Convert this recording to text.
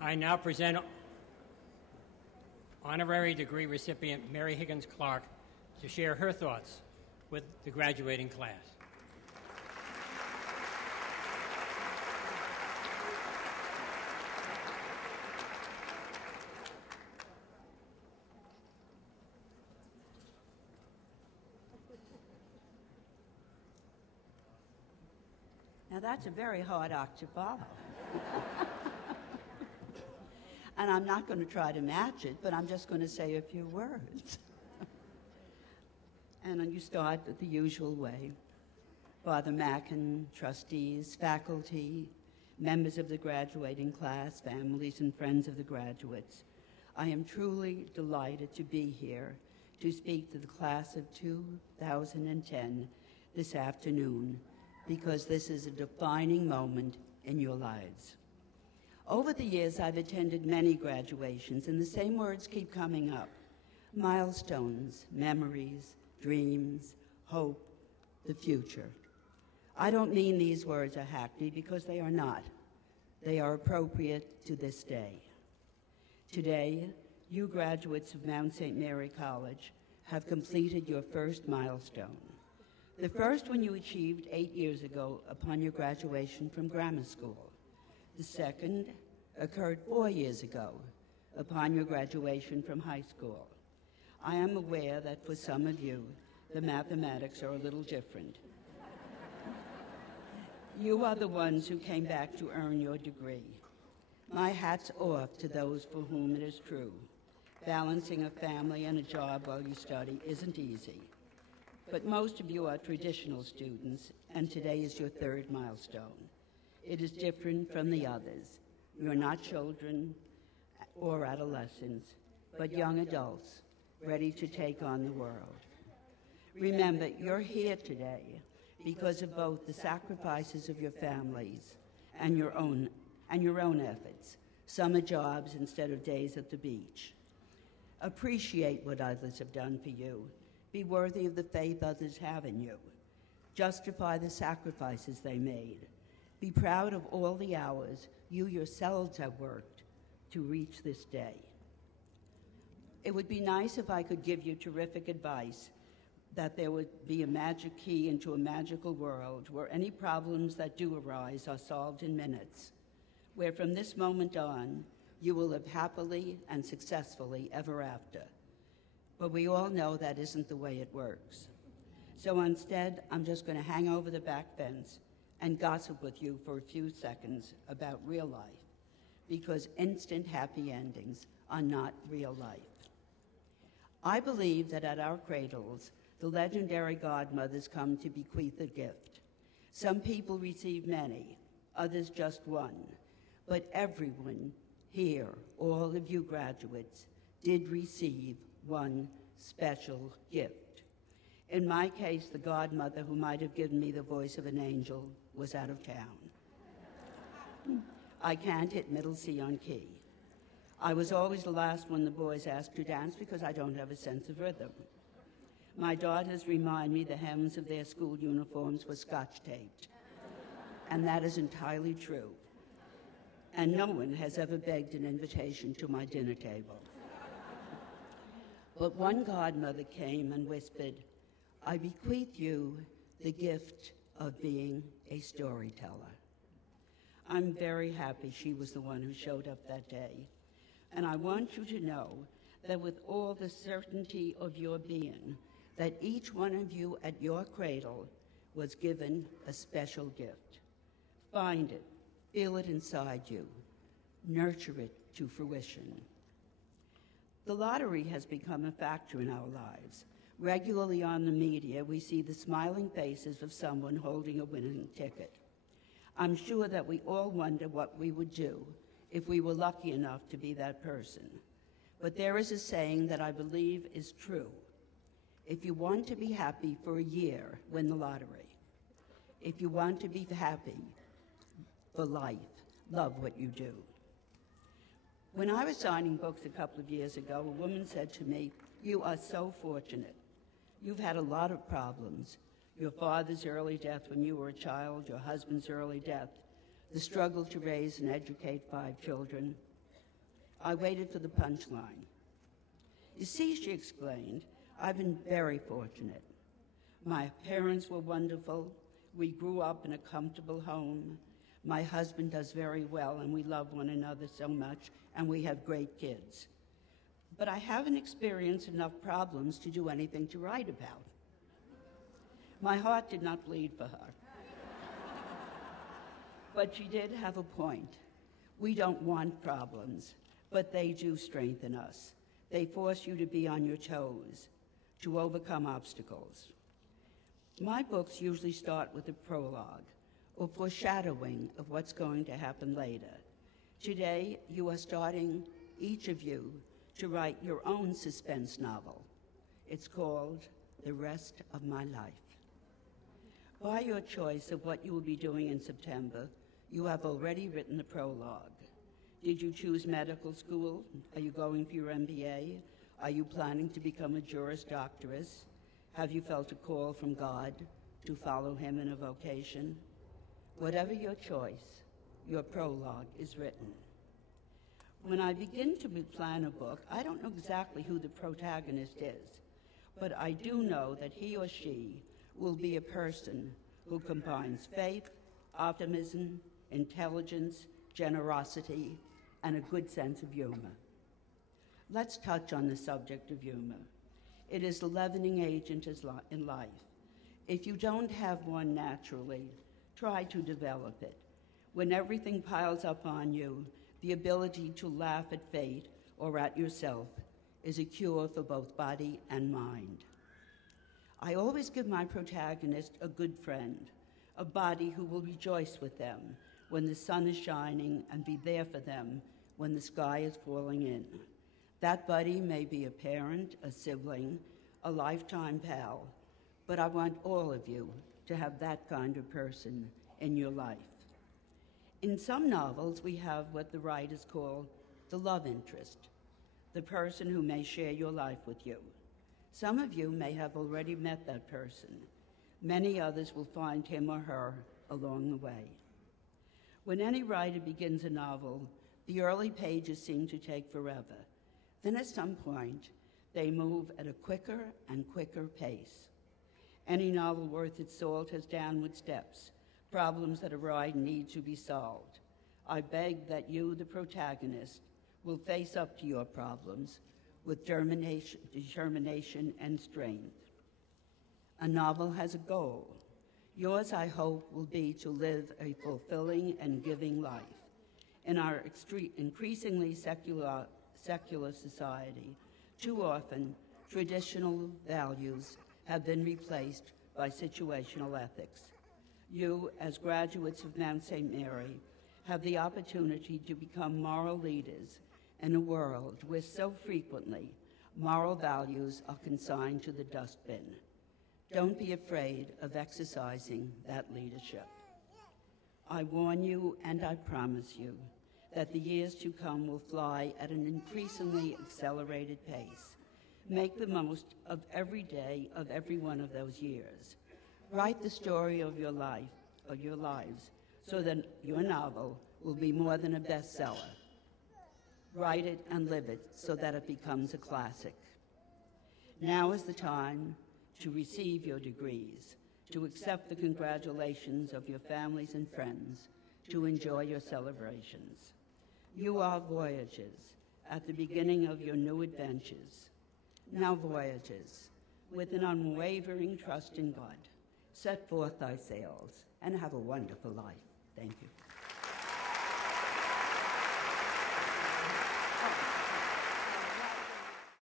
I now present honorary degree recipient Mary Higgins Clark to share her thoughts with the graduating class. Now that's a very hard act to follow. And I'm not going to try to match it, but I'm just going to say a few words. And then you start the usual way. Father Mackin, trustees, faculty, members of the graduating class, families and friends of the graduates, I am truly delighted to be here to speak to the class of 2010 this afternoon, because this is a defining moment in your lives. Over the years, I've attended many graduations, and the same words keep coming up. Milestones, memories, dreams, hope, the future. I don't mean these words are hackneyed, because they are not. They are appropriate to this day. Today, you graduates of Mount St. Mary College have completed your first milestone. The first one you achieved 8 years ago upon your graduation from grammar school. The second occurred 4 years ago upon your graduation from high school. I am aware that for some of you, the mathematics are a little different. You are the ones who came back to earn your degree. My hat's off to those for whom it is true. Balancing a family and a job while you study isn't easy. But most of you are traditional students, and today is your third milestone. It is different from the others. You are not children or adolescents, but young adults ready to take on the world. Remember, you're here today because of both the sacrifices of your families and your own efforts, summer jobs instead of days at the beach. Appreciate what others have done for you. Be worthy of the faith others have in you. Justify the sacrifices they made. Be proud of all the hours you yourselves have worked to reach this day. It would be nice if I could give you terrific advice, that there would be a magic key into a magical world where any problems that do arise are solved in minutes, where from this moment on, you will live happily and successfully ever after. But we all know that isn't the way it works. So instead, I'm just going to hang over the back fence and gossip with you for a few seconds about real life, because instant happy endings are not real life. I believe that at our cradles, the legendary godmothers come to bequeath a gift. Some people receive many, others just one, but everyone here, all of you graduates, did receive one special gift. In my case, the godmother who might have given me the voice of an angel was out of town. I can't hit middle C on key. I was always the last one the boys asked to dance because I don't have a sense of rhythm. My daughters remind me the hems of their school uniforms were scotch-taped, and that is entirely true. And no one has ever begged an invitation to my dinner table. But one godmother came and whispered, "I bequeath you the gift of being a storyteller." I'm very happy she was the one who showed up that day. And I want you to know that with all the certainty of your being, that each one of you at your cradle was given a special gift. Find it, feel it inside you, nurture it to fruition. The lottery has become a factor in our lives. Regularly on the media, we see the smiling faces of someone holding a winning ticket. I'm sure that we all wonder what we would do if we were lucky enough to be that person. But there is a saying that I believe is true. If you want to be happy for a year, win the lottery. If you want to be happy for life, love what you do. When I was signing books a couple of years ago, a woman said to me, "You are so fortunate. You've had a lot of problems. Your father's early death when you were a child, your husband's early death, the struggle to raise and educate 5 children, I waited for the punchline. You see, she explained, I've been very fortunate. My parents were wonderful. We grew up in a comfortable home. My husband does very well, and we love one another so much, and we have great kids. But I haven't experienced enough problems to do anything to write about. My heart did not bleed for her. But she did have a point. We don't want problems, but they do strengthen us. They force you to be on your toes, to overcome obstacles. My books usually start with a prologue, or foreshadowing of what's going to happen later. Today, you are starting, each of you, to write your own suspense novel. It's called The Rest of My Life. By your choice of what you will be doing in September, you have already written the prologue. Did you choose medical school? Are you going for your MBA? Are you planning to become a Juris Doctorate? Have you felt a call from God to follow him in a vocation? Whatever your choice, your prologue is written. When I begin to plan a book, I don't know exactly who the protagonist is, but I do know that he or she will be a person who combines faith, optimism, intelligence, generosity, and a good sense of humor. Let's touch on the subject of humor. It is the leavening agent in life. If you don't have one naturally, try to develop it. When everything piles up on you, the ability to laugh at fate or at yourself is a cure for both body and mind. I always give my protagonist a good friend, a body who will rejoice with them when the sun is shining and be there for them when the sky is falling in. That buddy may be a parent, a sibling, a lifetime pal, but I want all of you to have that kind of person in your life. In some novels, we have what the writers call the love interest, the person who may share your life with you. Some of you may have already met that person. Many others will find him or her along the way. When any writer begins a novel, the early pages seem to take forever. Then at some point, they move at a quicker and quicker pace. Any novel worth its salt has downward steps, problems that arise need to be solved. I beg that you, the protagonist, will face up to your problems with determination and strength. A novel has a goal. Yours, I hope, will be to live a fulfilling and giving life. In our increasingly secular society, too often, traditional values have been replaced by situational ethics. You, as graduates of Mount St. Mary, have the opportunity to become moral leaders in a world where so frequently moral values are consigned to the dustbin. Don't be afraid of exercising that leadership. I warn you and I promise you that the years to come will fly at an increasingly accelerated pace. Make the most of every day of every one of those years. Write the story of your life, of your lives, so that your novel will be more than a bestseller. Write it and live it so that it becomes a classic. Now is the time to receive your degrees, to accept the congratulations of your families and friends, to enjoy your celebrations. You are voyagers at the beginning of your new adventures. Now voyagers, with an unwavering trust in God, set forth thy sails and have a wonderful life. Thank you.